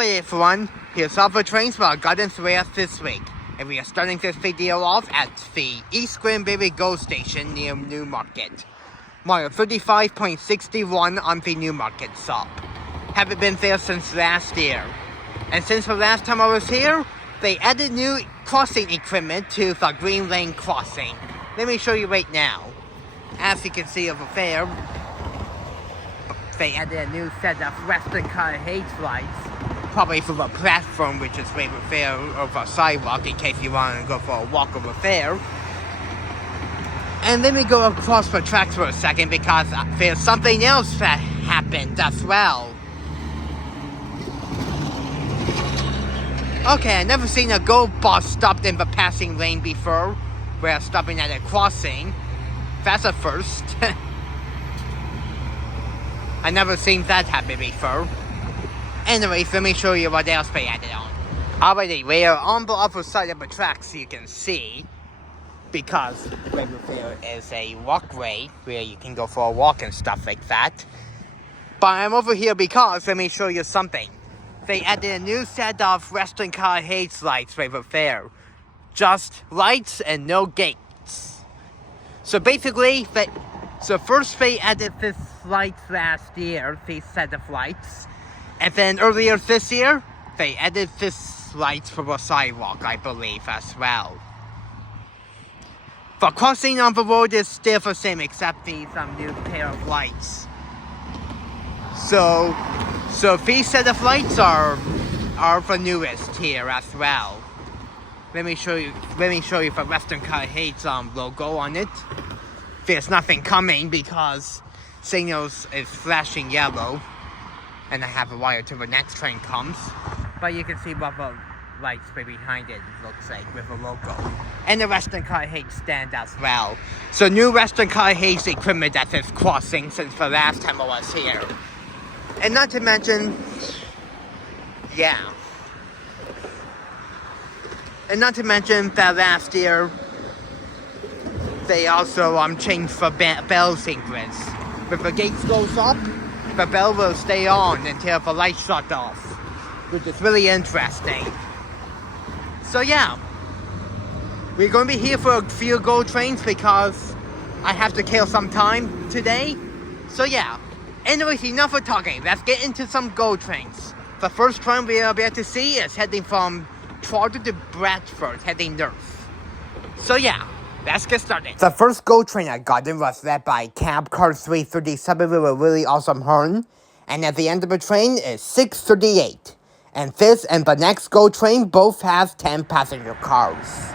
Alright everyone, here's all the trains we have gotten through us this week. And we are starting this video off at the East Gwillumbury Go Station near Newmarket. Mile 35.61 on the Newmarket stop. Haven't been there since last year. And since the last time I was here, they added new crossing equipment to the Green Lane crossing. Let me show you right now. As you can see over there, they added a new set of Western car haze lights. Probably for the platform, which is right over there, over a sidewalk, in case you want to go for a walk over there. And let me go across the tracks for a second, because there's something else that happened as well. Okay, I've never seen a Go bus stopped in the passing lane before. We're stopping at a crossing. That's a first. I've never seen that happen before. Anyways, let me show you what else they added on. Alrighty, we are on the other side of the tracks, you can see. Because right there is a walkway where you can go for a walk and stuff like that. But I'm over here because, let me show you something. They added a new set of Western car haze lights right over there. Just lights and no gates. So basically, first they added this light last year, this set of lights. And then earlier this year, they added this light for the sidewalk, I believe, as well. The crossing on the road is still the same, except these new pair of lights. So these set of lights are the newest here as well. Let me show you the Western car haze logo on it. There's nothing coming because signals is flashing yellow. And I have a wire till the next train comes. But you can see what the lights behind it looks like with the logo. And the Western car haze stand as well. So new Western car haze equipment at this crossing since the last time I was here. And not to mention, that last year, they also changed the bell sequence. If the gates goes up, the bell will stay on until the light shut off, which is really interesting. So yeah, we're going to be here for a few Go trains because I have to kill some time today. So yeah, anyways, enough of talking. Let's get into some Go trains. The first train we are about to see is heading from Toronto to Bradford, heading north. So yeah, let's get started. The first Go train I got in was led by cab car 337 with a really awesome horn. And at the end of the train is 638. And this and the next Go train both have 10 passenger cars.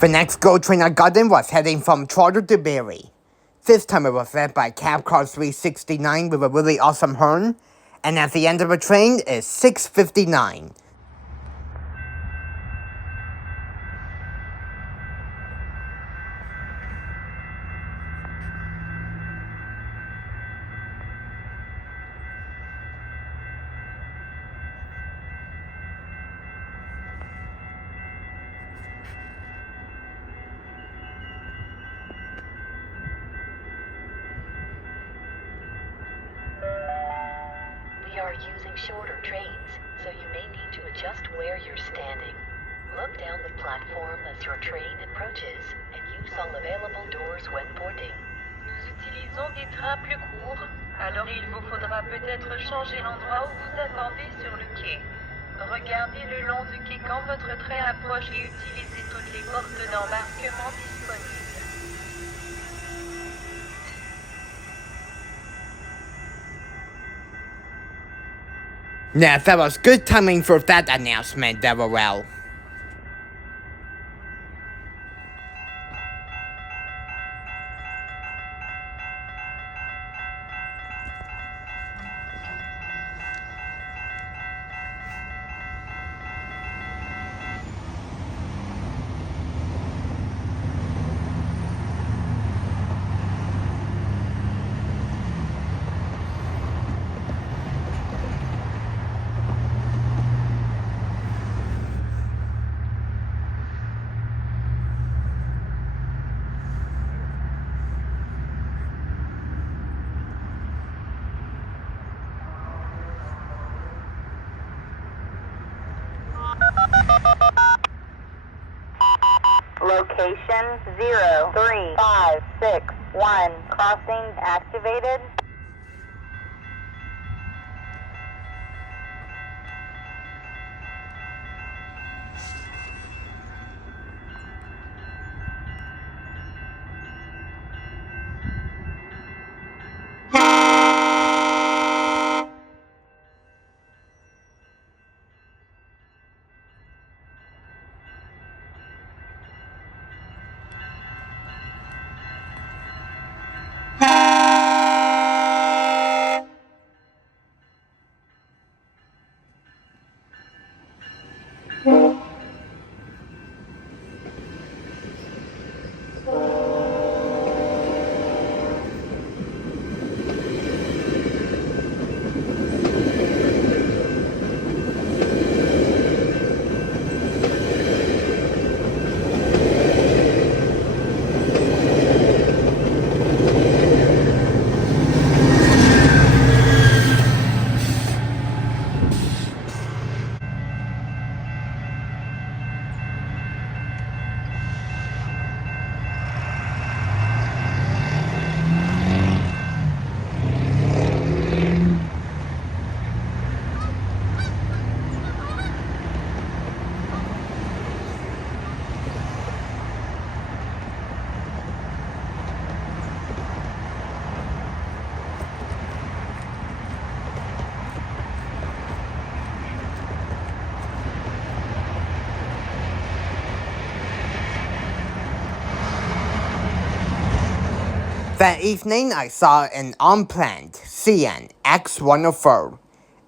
The next GO train I got in was heading from Trotter to Barrie. This time it was led by cab car 369 with a really awesome horn, and at the end of the train is 659. We are using shorter trains, so you may need to adjust where you're standing. Look down the platform as your train approaches and use all available doors when boarding. Nous utilisons des trains plus courts, alors il vous faudra peut-être changer l'endroit où vous attendez sur le quai. Regardez le long du quai quand votre train approche et utilisez toutes les portes d'embarquement disponibles. Yeah, that was good timing for that announcement, WL. Location 03561. Crossing activated. That evening, I saw an unplanned CN X104,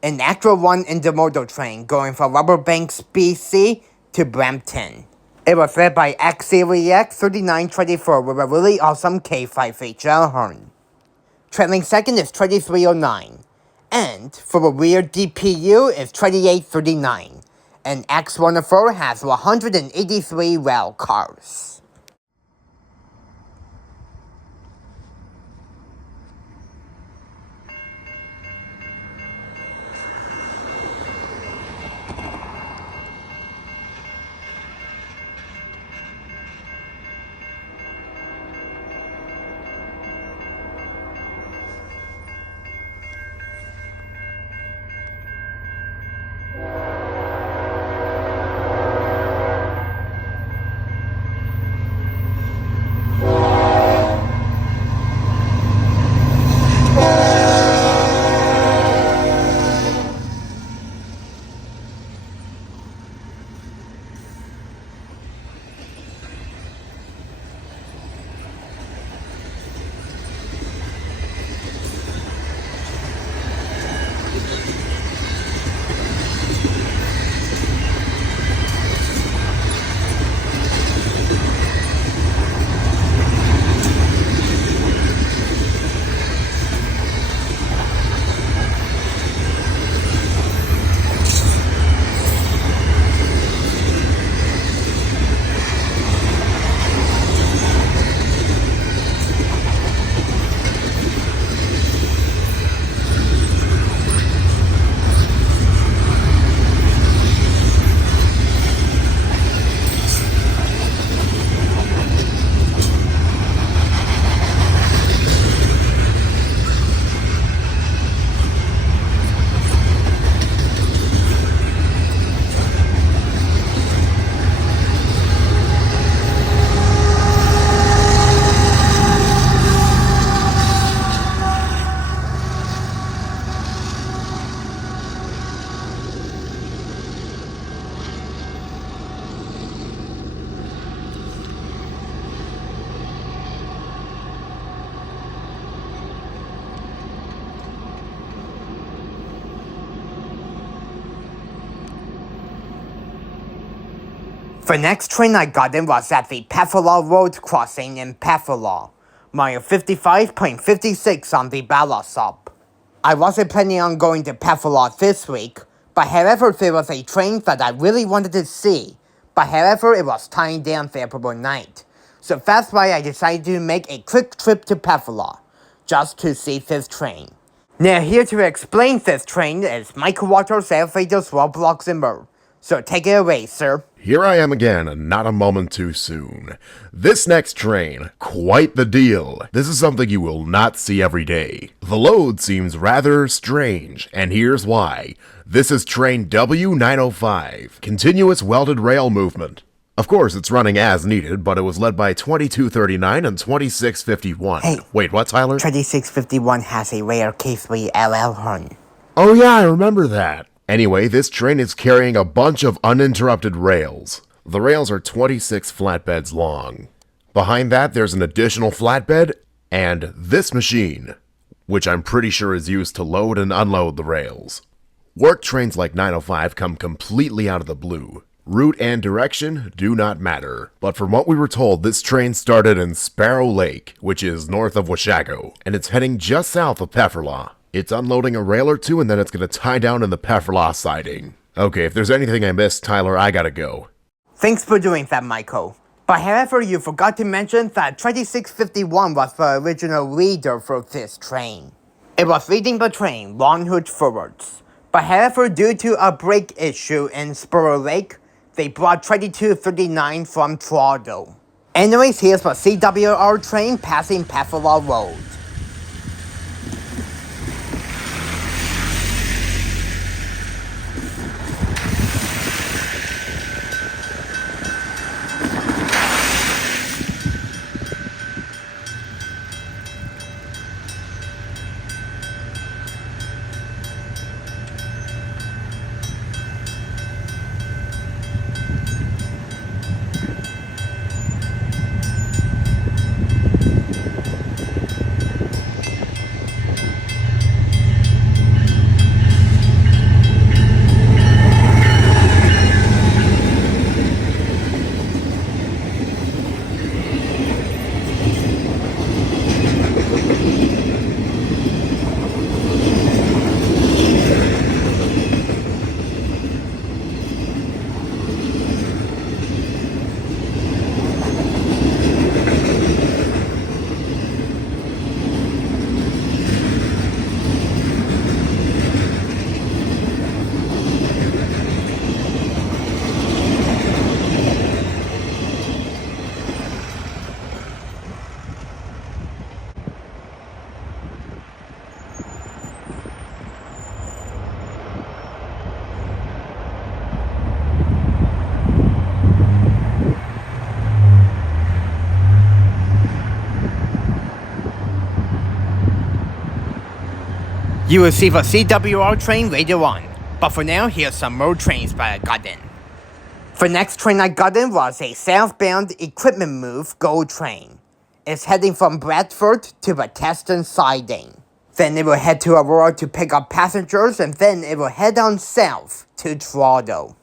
an actual one intermodal train going from Rubberbanks, BC to Brampton. It was led by CREX 3924 with a really awesome K5HL horn. Trailing second is 2309, and for the rear DPU is 2839, and X104 has 183 rail cars. The next train I got in was at the Pefferlaw Road crossing in Pefferlaw, mile 55.56 on the Izabella sub. I wasn't planning on going to Pefferlaw this week, but however there was a train that I really wanted to see, but however it was tying down there for one night. So that's why I decided to make a quick trip to Pefferlaw, just to see this train. Now here to explain this train is Michael Waters, Elevators, Roblox, and more. So take it away, sir. Here I am again, and not a moment too soon. This next train, quite the deal. This is something you will not see every day. The load seems rather strange, and here's why. This is train W905, continuous welded rail movement. Of course, it's running as needed, but it was led by 2239 and 2651. Hey. Wait, what, Tyler? 2651 has a rare K3LL horn. Oh yeah, I remember that. Anyway, this train is carrying a bunch of uninterrupted rails. The rails are 26 flatbeds long. Behind that, there's an additional flatbed, and this machine, which I'm pretty sure is used to load and unload the rails. Work trains like 905 come completely out of the blue. Route and direction do not matter. But from what we were told, this train started in Sparrow Lake, which is north of Washago, and it's heading just south of Pefferlaw. It's unloading a rail or two, and then it's going to tie down in the Pefferlaw siding. Okay, if there's anything I missed, Tyler, I gotta go. Thanks for doing that, Michael. But however, you forgot to mention that 2651 was the original leader for this train. It was leading the train long hood forwards. But however, due to a brake issue in Sparrow Lake, they brought 2239 from Toronto. Anyways, here's the CWR train passing Pefferlaw Road. You will see the CWR train later on, but for now, here's some more trains that I got in. The next train I got in was a southbound equipment move GO train. It's heading from Bradford to the Teston siding. Then it will head to Aurora to pick up passengers, and then it will head on south to Toronto.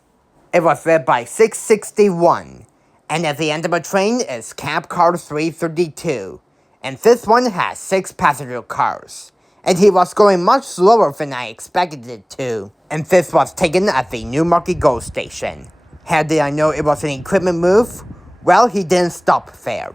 It was led by 661, and at the end of the train is cab car 332, and this one has 6 passenger cars. And he was going much slower than I expected it to, and this was taken at the Newmarket Go Station. How did I know it was an equipment move? Well, he didn't stop there.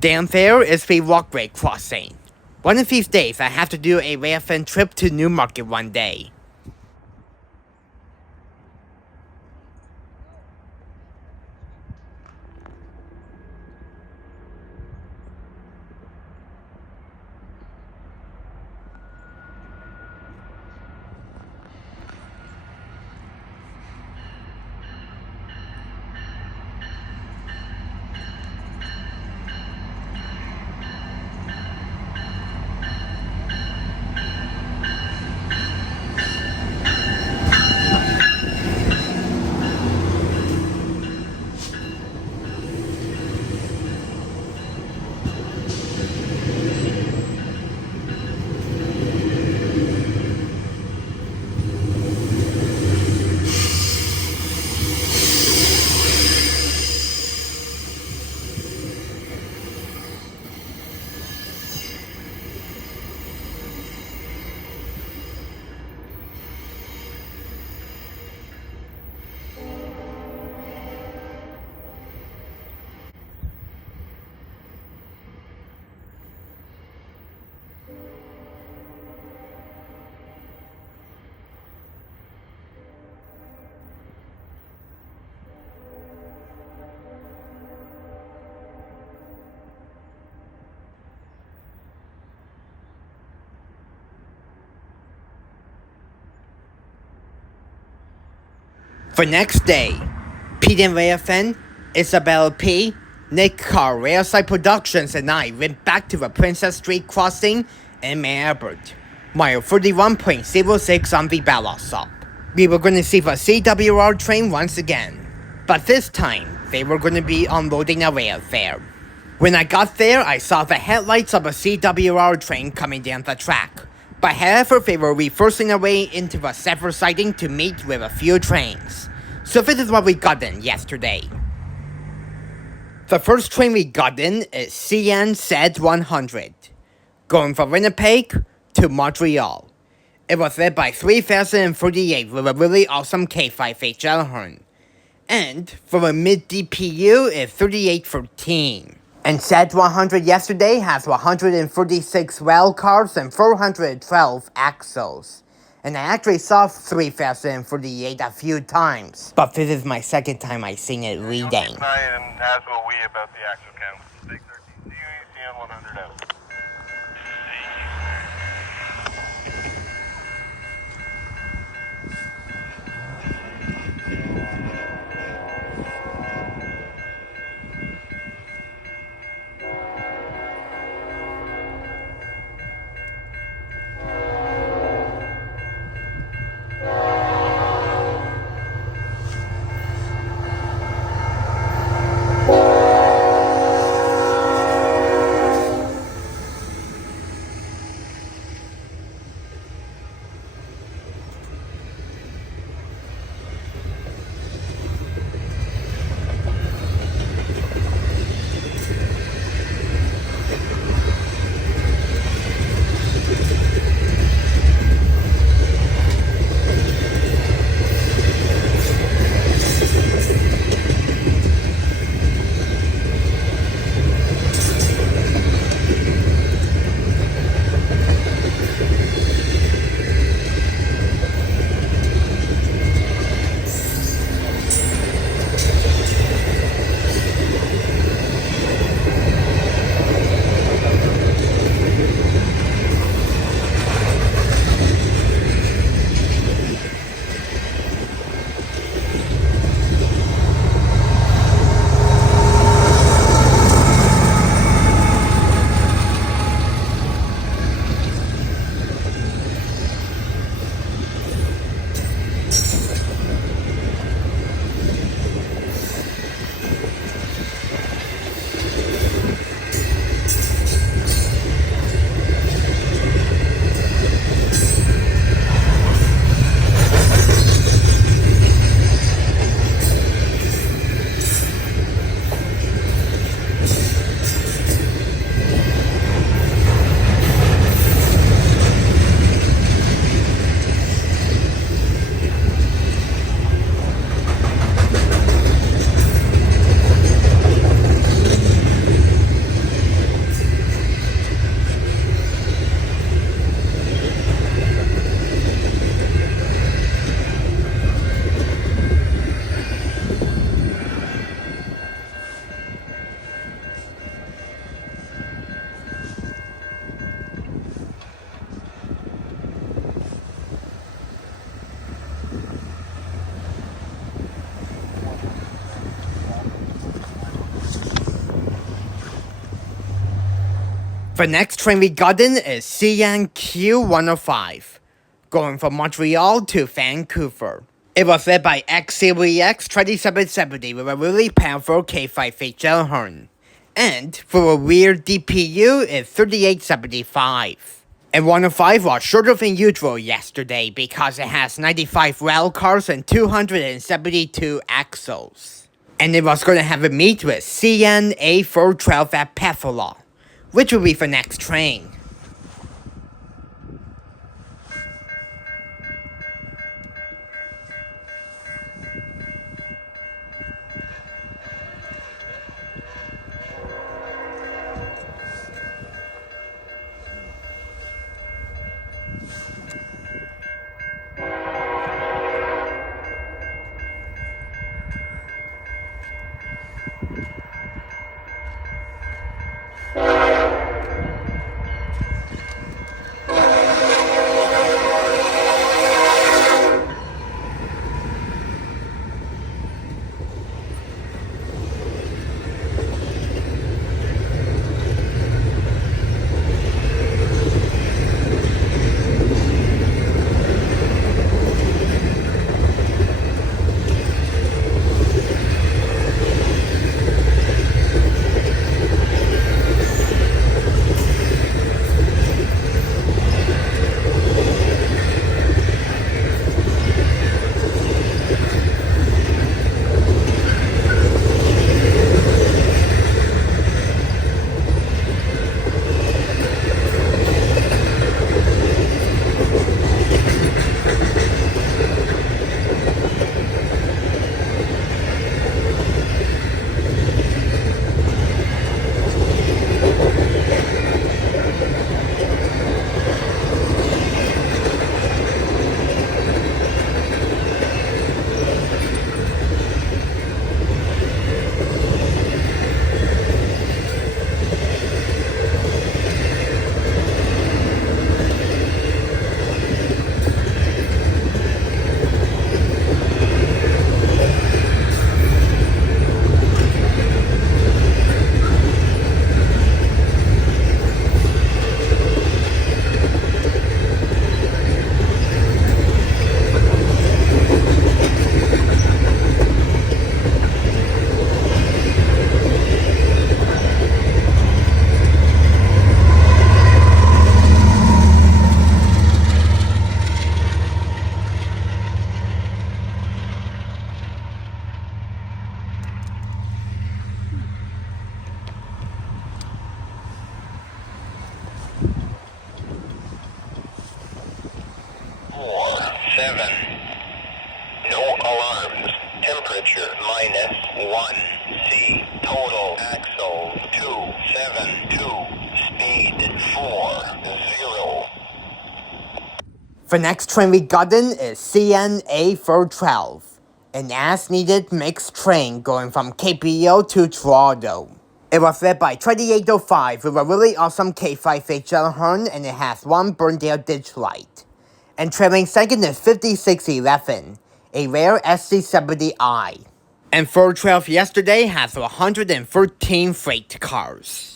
Down there is the walkway crossing. One of these days, I have to do a Railfanning trip to Newmarket one day. For next day, Pete and Railfanning, Izabella P., Nick Carr, Railside Productions, and I went back to the Princess Street crossing in Albert, mile 31.06 on the ballast stop. We were going to see the CWR train once again, but this time they were going to be unloading a rail fare. When I got there, I saw the headlights of a CWR train coming down the track, but however they were reversing their way into the Zephyr siding to meet with a few trains. So this is what we got in yesterday. The first train we got in is CN-Z100, going from Winnipeg to Montreal. It was led by 3038 with a really awesome K5HL horn. And for a mid-DPU is 3813. And Z100 yesterday has 136 rail cars and 412 axles. And I actually saw 3038 a few times, but this is my second time I've seen it reading. And as will we about the axle count. Big 13 CN 100 out. The next train we got in is CNQ105, going from Montreal to Vancouver. It was led by CREX 2770 with a really powerful K5HL horn. And for a weird DPU, it's 3875. And 105 was shorter than usual yesterday because it has 95 rail cars and 272 axles. And it was going to have a meet with CN-A412 at Pefferlaw, which will be the next train. 7. No alarms. Temperature -1 C. Total axle 272. Speed 40. The next train we got in is CNA 412, an as-needed mixed train going from KPO to Toronto. It was led by 2805 with a really awesome K5 horn, and it has one Burndale ditch light. And trailing second is 5611, a rare SD70I. And 412 yesterday has 113 freight cars.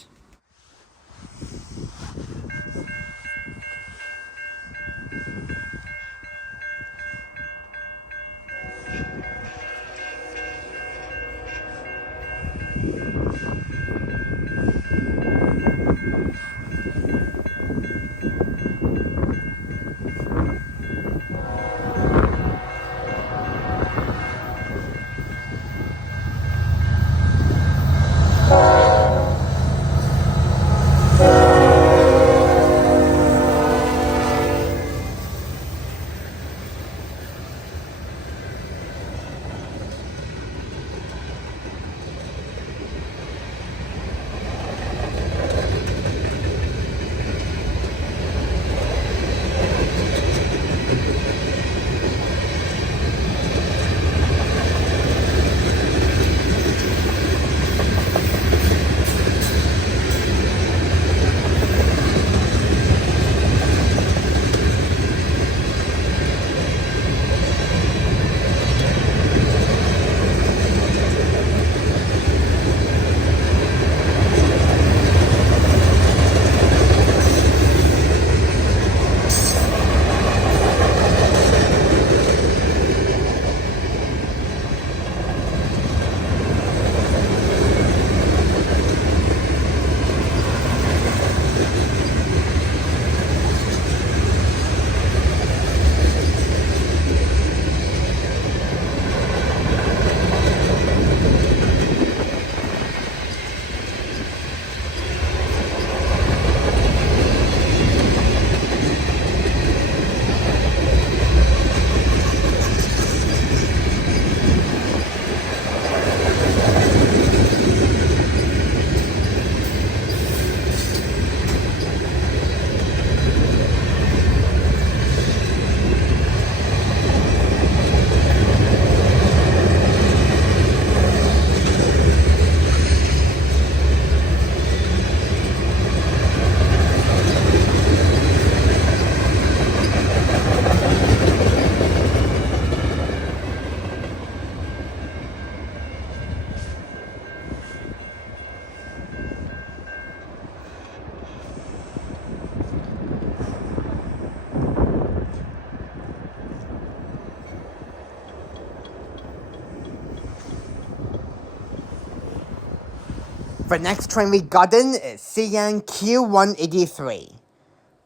The next train we got in is CNQ183,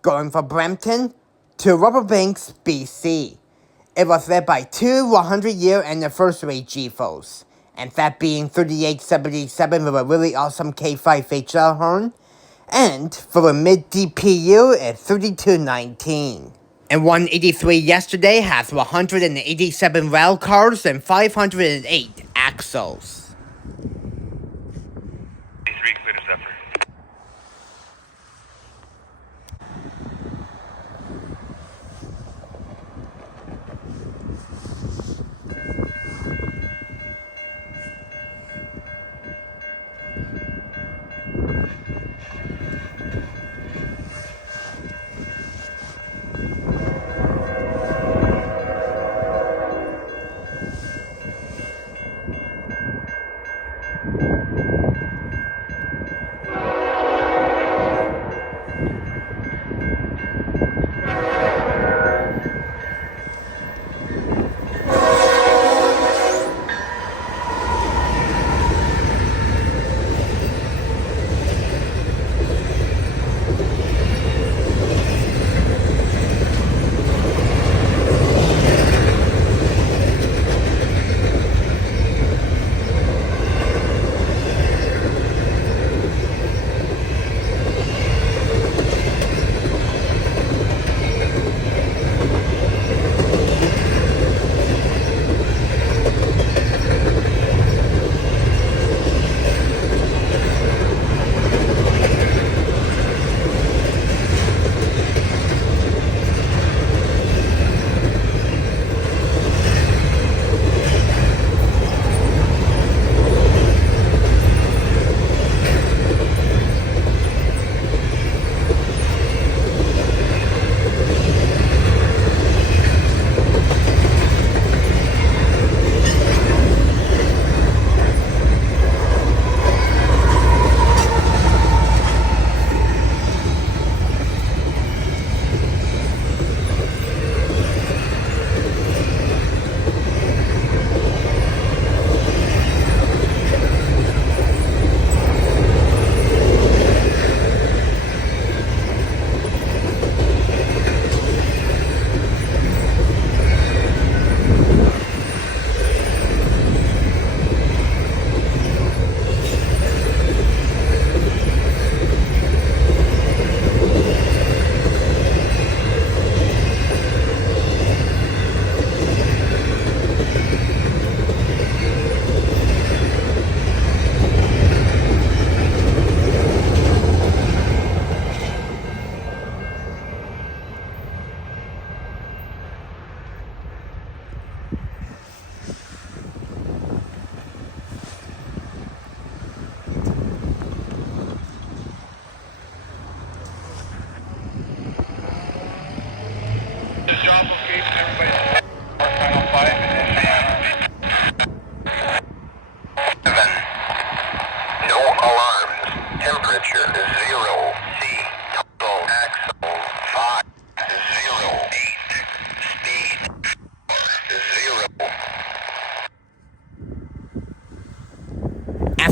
going from Brampton to Rubberbanks, BC. It was led by two 100-year anniversary GEVOS, and that being 3877 with a really awesome K5 horn, and for the mid-DPU is 3219. And 183 yesterday has 187 rail cars and 508 axles. 3 clear to Zephyr.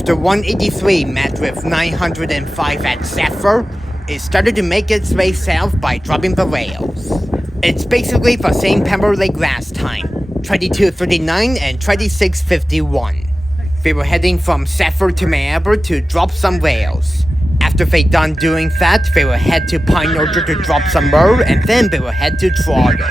After 183 met with 905 at Zephyr, it started to make its way south by dropping the rails. It's basically the same pattern like last time, 2239 and 2651. They were heading from Zephyr to Mayabra to drop some rails. After they done doing that, they will head to Pine Orchard to drop some more, and then they will head to Trotter.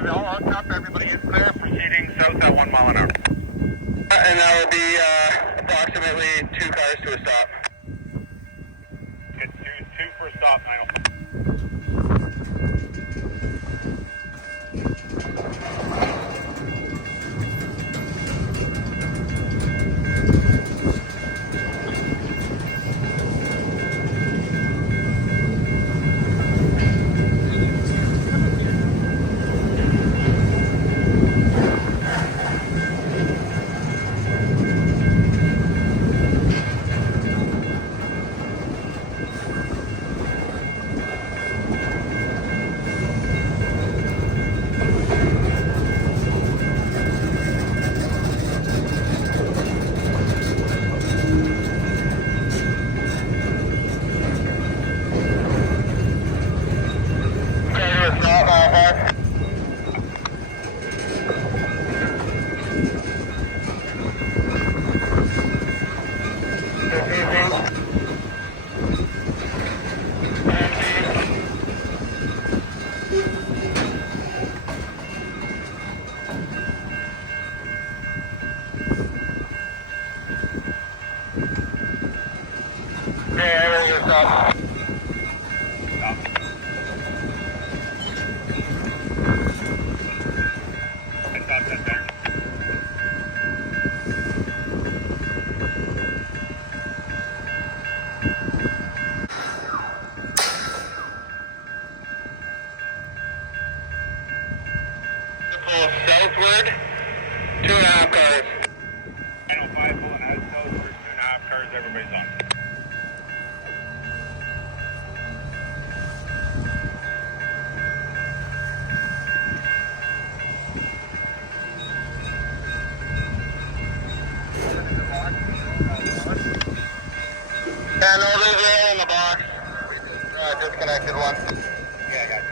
905, all on top, everybody is clear, proceeding south at 1 mile an hour. And that will be approximately 2 cars to a stop. Good, two for a stop, 905. Southward, 2.5 cars. 905 pulling out southward, 2.5 cars, everybody's on. Yeah, no, there's a rail in the box. Disconnected one. Yeah, I got you.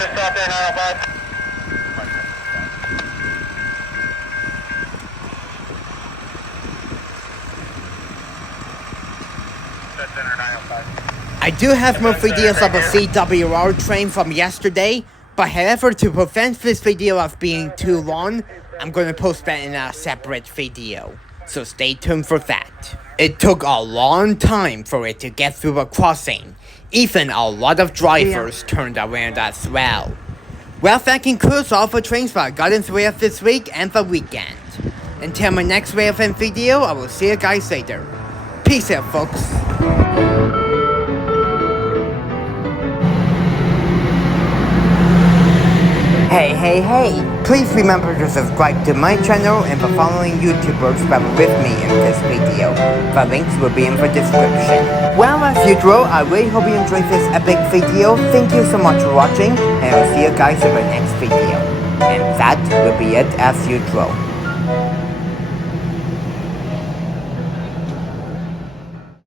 Stop there, 905. I do have more videos of a CWR train from yesterday, but however, to prevent this video of being too long, I'm going to post that in a separate video, so stay tuned for that. It took a long time for it to get through a crossing. Even a lot of drivers turned around as well. Well, thanking crews all for trains that got in through this week and the weekend. Until my next Railfanning video, I will see you guys later. Peace out, folks. Hey, please remember to subscribe to my channel and the following YouTubers that were with me in this video. The links will be in the description. Well, as usual, I really hope you enjoyed this epic video. Thank you so much for watching, and I'll see you guys in the next video. And that will be it as usual.